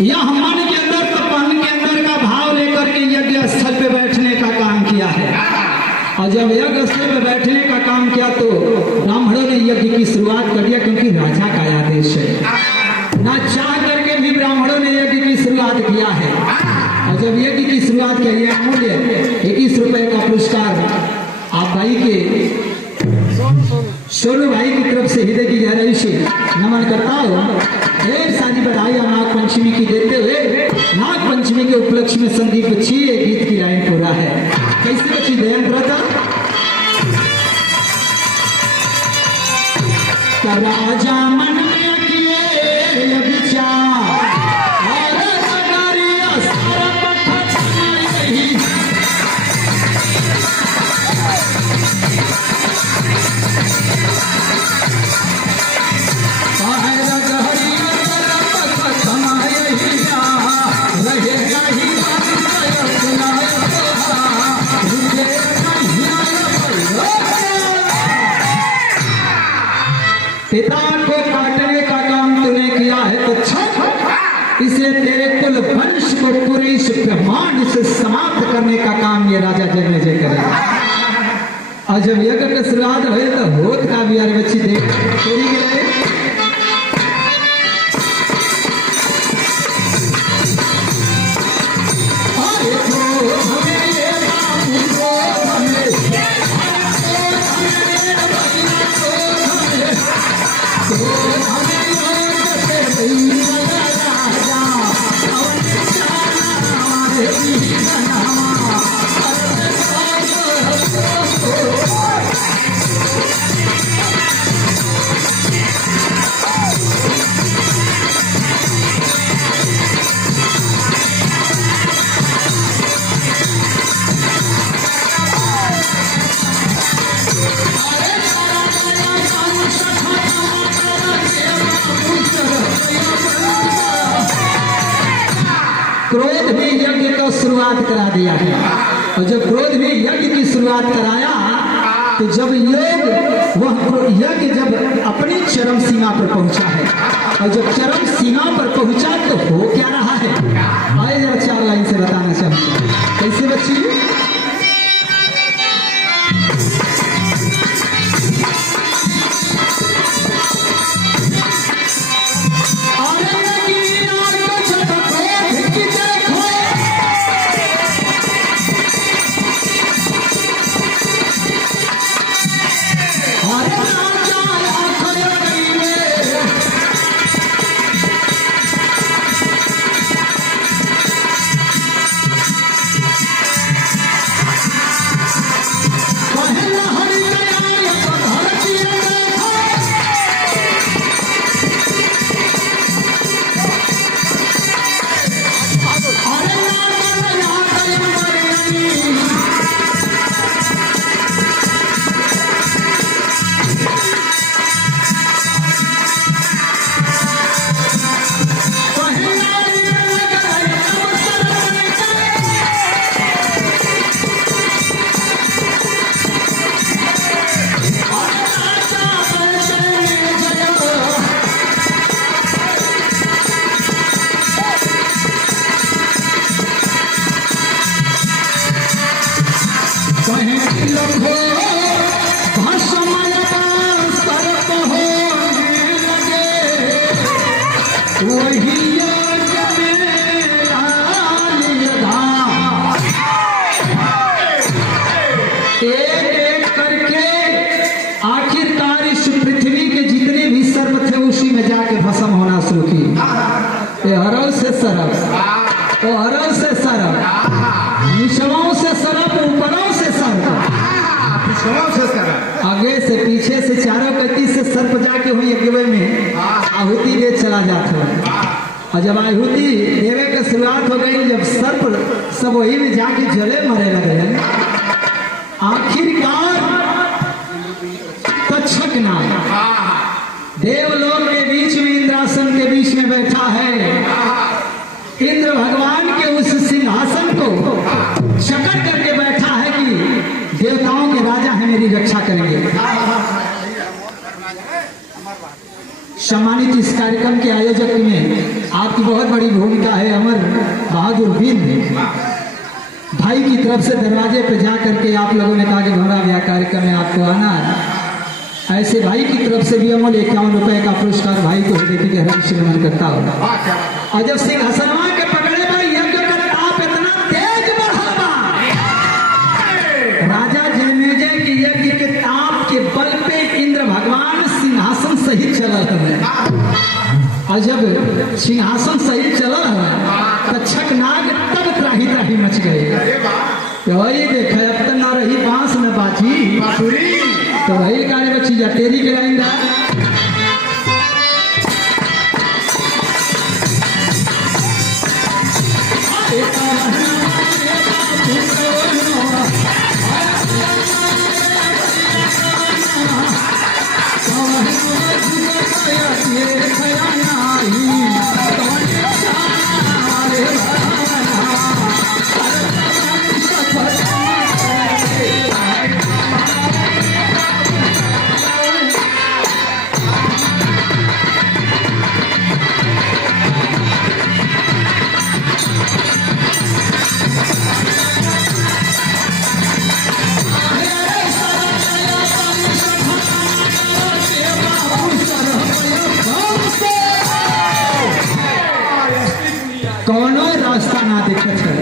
यह मन के अंदर तपन के अंदर का भाव लेकर के यज्ञ स्थल पे बैठने का काम किया है। और जब यज्ञ स्थल पे बैठने का काम किया तो ब्राह्मणों ने यज्ञ की शुरुआत कर दिया, क्योंकि राजा का आदेश है। ना चाह करके भी ब्राह्मणों ने यज्ञ की शुरुआत किया है। और जब यज्ञ की शुरुआत किया, यह मूल्य 21 रुपए का पुरस्कार आप भाई के सोनू भाई की तरफ से हृदय की गहराई से नमन करता हूँ। ढेर सारी बधाई नाग पंचमी की देते हुए नाग पंचमी के उपलक्ष्य में संदीप बच्ची ये गीत की लाइन पूरा है। कैसे बच्ची दयान रहता राजा मन में किए विचार पिता को काटने का काम तूने किया है तो छठ इसे तेरे कुल वंश को पूरे इस ब्रह्मांड से समाप्त करने का काम ये राजा जन्मेजय करेगा। और जब यज्ञ का शुरुआत हुए तो होत का भी यार बच्ची देख थोड़ी गए। क्रोध भी यज्ञ को शुरुआत करा दिया है। और जब क्रोध भी यज्ञ की शुरुआत कराया तो जब वह यज्ञ जब अपनी चरम सीमा पर पहुंचा है, और जब चरम सीमा पर पहुंचा तो हो क्या रहा है, आए जरा 4 लाइन से बताना चाहूंगा। कैसे बच्ची एक करके आखिरकार इस पृथ्वी के जितने भी सर्प थे उसी में जाके भस्म होना शुरू की। हरल से सरप, तो हरल से सरप, निचलों से सरप, ऊपरों से सर्प, आगे से पीछे से चारों गति से सर्प जाके हुई यज्ञ में आहुति दे चला जाता है। और जब आहुति देवे की शुरुआत हो गई, जब सर्प सब वही में जाके जले मरे लगे, आखिरकार तक्षक नाग देवलोक के बीच में इंद्रासन के बीच में बैठा है। इंद्र भगवान के उस सिंहासन को चकर करके बैठा है कि देवताओं के राजा है, मेरी रक्षा करेंगे। सम्मानित इस कार्यक्रम के आयोजक में आपकी बहुत बड़ी भूमिका है। अमर बहादुर बिंद भाई की तरफ से दरवाजे पर जा करके आप लोगों ने कहा कि भंवरा ब्याह कार्यक्रम में आपको आना है। ऐसे भाई की तरफ से भी अमूल्य 51 रुपए का पुरस्कार भाई को हृदय की गहराई से नमन करता होगा। और जब सिंहासनवा के पकड़े भाई यज्ञ का ताप इतना तेज बढ़ा, राजा जयमेजय के यज्ञ के ताप के बल पे इंद्र भगवान सिंहासन सहित चला है। और जब सिंहासन सहित चला है तो छकनाग तब त्राही त्राही मच गए। तो वही देखा अब तो ना रही बांस न बाजी, तो वही गाड़ी बच्ची जा तेरी के लाइन दा कौनो रास्ता ना दिखत है।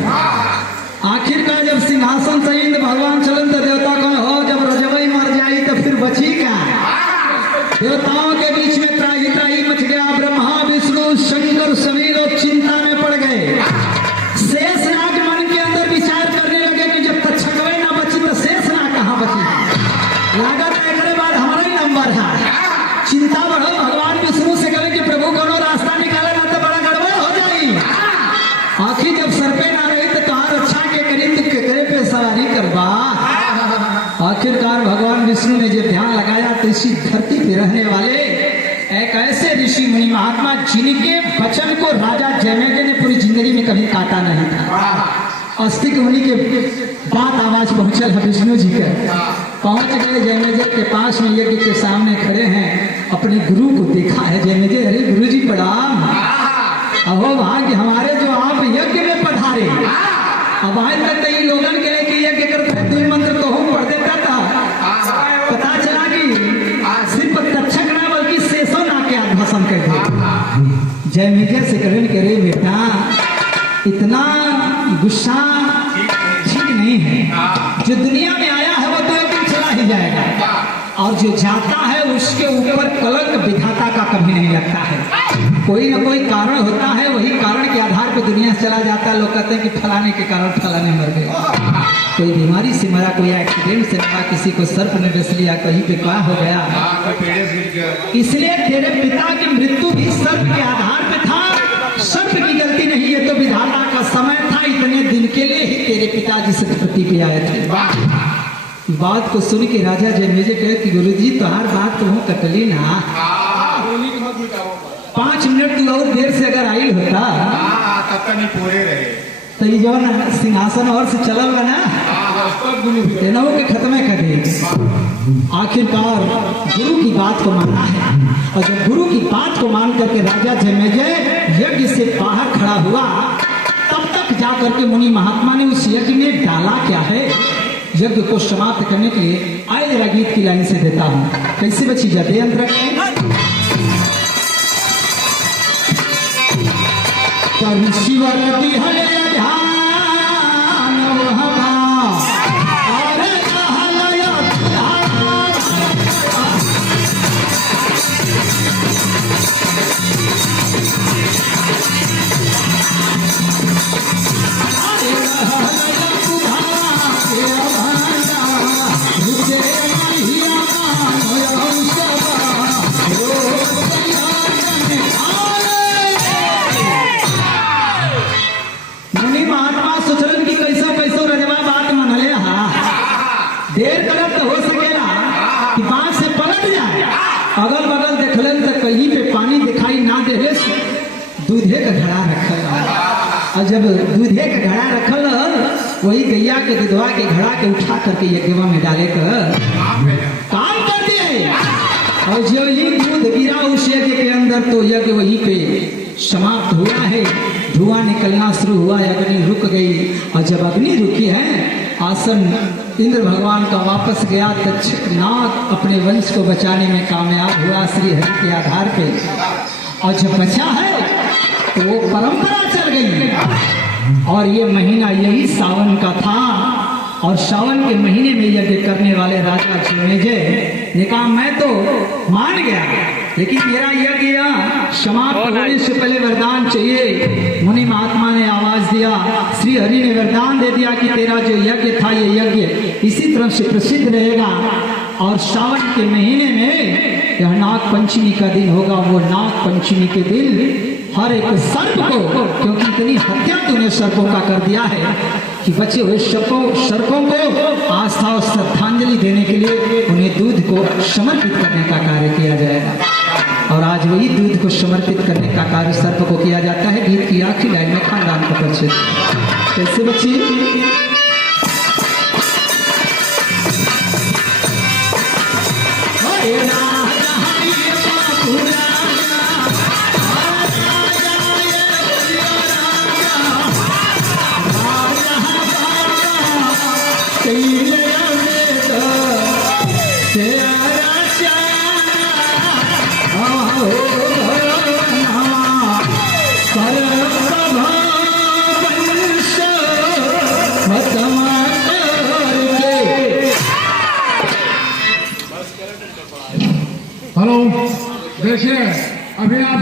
आखिरकार जब सिंहासन से इंद्र भगवान चलन तो देवता कौन हो, जब रजबई मर जाई तो फिर बची क्या। देवताओं के बीच में त्राही त्राही मच गया। ब्रह्मा विष्णु शंकर सभी लोग चिंता में पड़ गए। शेषनाग मन के अंदर विचार करने लगे कि जब तक छकवई ना बची तो शेषनाग कहाँ बची। लागत एक बाद हमारा ही नंबर है। चिंता बढ़ो, भगवान विष्णु से कहे कि प्रभु कोनो रास्ता निकाले ना तो बड़ा गड़बड़ हो जाए। आखिर जब सर पे ना रही तो कहा रक्षा के करीब तो केकरे पे सवारी करवा। आखिरकार भगवान विष्णु ने जब ध्यान लगाया तो इसी धरती पे रहने वाले एक ऐसे ऋषि मुनि महात्मा जिनके वचन को राजा जयमेजय ने पूरी जिंदगी में कभी काटा नहीं था। अस्तिक मुनि के बात आवाज पहुंचल है विष्णु जी के। पहुंच गए जयमेजय के पास में, यज्ञ के सामने खड़े हैं। अपने गुरु को देखा है जयमेजय, अरे गुरु जी प्रणाम। अहो भाग्य हमारे जो आप यज्ञ में पधारे। अब आज तक तो लोगन के लिए कि यज्ञ करते दुई मंत्र तो हम पढ़ देता था। पता चला कि सिर्फ तक्षक ना बल्कि शेषो ना के आध्यासन कर दे। जयमेजय से करण करे बेटा इतना गुस्सा ठीक नहीं है। जो दुनिया में आया है वो तो एक दिन चला ही जाएगा, और जो जाता है उसके ऊपर कलंक विधाता का कभी नहीं लगता है। कोई ना कोई कारण होता है, वही कारण के आधार पर दुनिया से चला जाता है। लोग कहते हैं कि फलाने के कारण फलाने मर गए, कोई बीमारी से मरा, कोई एक्सीडेंट से मरा, किसी को सर्प ने डस लिया, कहीं पे क्या हो गया। इसलिए तेरे पिता की मृत्यु भी सर्प के आधार पे था। सर्प की गलती नहीं, ये तो विधाता का समय था। इतने दिन के लिए ही तेरे पिताजी से धरती पे आए थे। बात को सुन के राजा जयमेजय कहे कि गुरुजी तुम्हार बात तो हूँ कटली ना। 5 मिनट की और देर से अगर आई होता तो ये जो ना सिंहासन और से चलल बना तेनों के खत्मे कर दे। आखिरकार गुरु की बात को माना है, और जब गुरु की बात को मान करके राजा जयमेजय यज्ञ से बाहर खड़ा हुआ, तब तक जाकर के मुनि महात्मा ने उस यज्ञ में डाला क्या है। यज्ञ को समाप्त करने के लिए आए जरा गीत की लाइन से देता हूँ। कैसे बची जाते अंतर शिवरती हरे देर गलत तो हो सकेला कि बांध से पलट जाए। अगल बगल देखलन तो कहीं पे पानी दिखाई ना दे, दूधे का घड़ा रखल, और जब दूधे का घड़ा रखल वही गैया के दूधवा के घड़ा के उठा करके यज्ञवा में डाले कर काम कर दिए, और जो ही दूध गिरा उस यज्ञ यज्ञ के अंदर तो यज्ञ वहीं पे समाप्त हुआ है। धुआं निकलना शुरू हुआ, अग्नि रुक गई। और जब अग्नि रुकी है, आसन इंद्र भगवान का वापस गया। तक्षक नाग अपने वंश को बचाने में कामयाब हुआ श्री हरि के आधार पे। और जब बचा है तो वो परंपरा चल गई। और ये महीना यही सावन का था। और सावन के महीने में यज्ञ करने वाले राजा जन्मेजय ने कहा मैं तो मान गया, लेकिन मेरा यज्ञ समाप्त होने से पहले वरदान चाहिए। मुनि महात्मा ने आवाज दिया, श्री हरि ने वरदान दे दिया कि तेरा जो यज्ञ था ये यज्ञ इसी तरह से प्रसिद्ध रहेगा। और सावन के महीने में यह नाग पंचमी का दिन होगा। वो नाग पंचमी के दिन हर एक सर्प को, क्योंकि इतनी हत्या तूने सर्पों का कर दिया है कि बचे हुए सर्पों को आस्था और श्रद्धांजलि देने के लिए उन्हें दूध को समर्पित करने का कार्य किया जाएगा। और आज वही दूध को समर्पित करने का कार्य सर्प को किया जाता है। गीत की आखिरी लाइन में खानदान का परिचय। कैसे बच्ची? हेलो, देखिए अभी आप